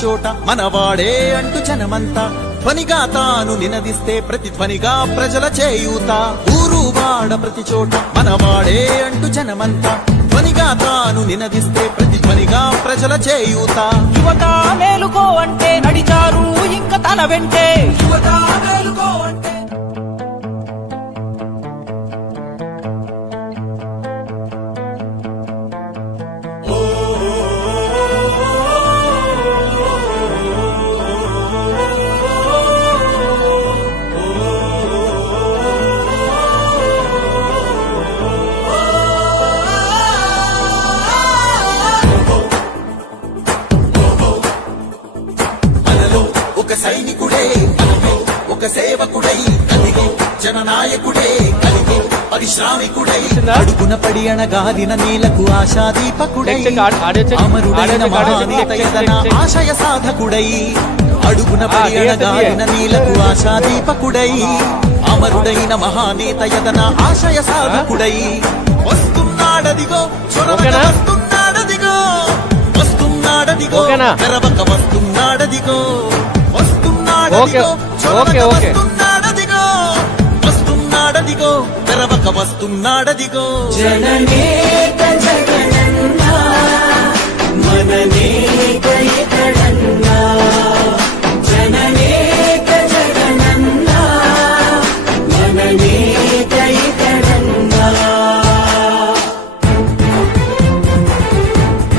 చోట మనవాడే అంటూ జనమంతా ధ్వనిగా తాను నినదిస్తే ప్రతి ధ్వనిగా ప్రజల చేయూత ఊరు వాడ ప్రతి చోట మనవాడే అంటూ జనమంతా ధ్వనిగా తాను నినదిస్తే ప్రతి ధ్వనిగా ప్రజల చేయూత యువత మేలుకో అంటే నడిచారు ఇంకా తన వెంటే యువత మేలుకో అంటే ఒక సైనికుడే కలిగే ఒక సేవకుడై కలిగే జననాయకుడే కలిగే పరిశ్రామికుడై అడుగున పడి అణగారిన నేలకు ఆశాదీపకుడై అమరుడైన మహానేతయదన ఆశయ సాధకుడై అడుగున పడి అణగారిన నేలకు ఆశాదీపకుడై అమరుడైన మహానేతయదన ఆశయ సాధకుడై వస్తున్నాడదిగో చొరవగా వస్తున్నాడదిగో వస్తున్నాడదిగో తెరవక వస్తున్నాడదిగో వస్తున్నాడదిగో తెరవక వస్తున్నాడదిగో జననేత జగనన్నా మననేత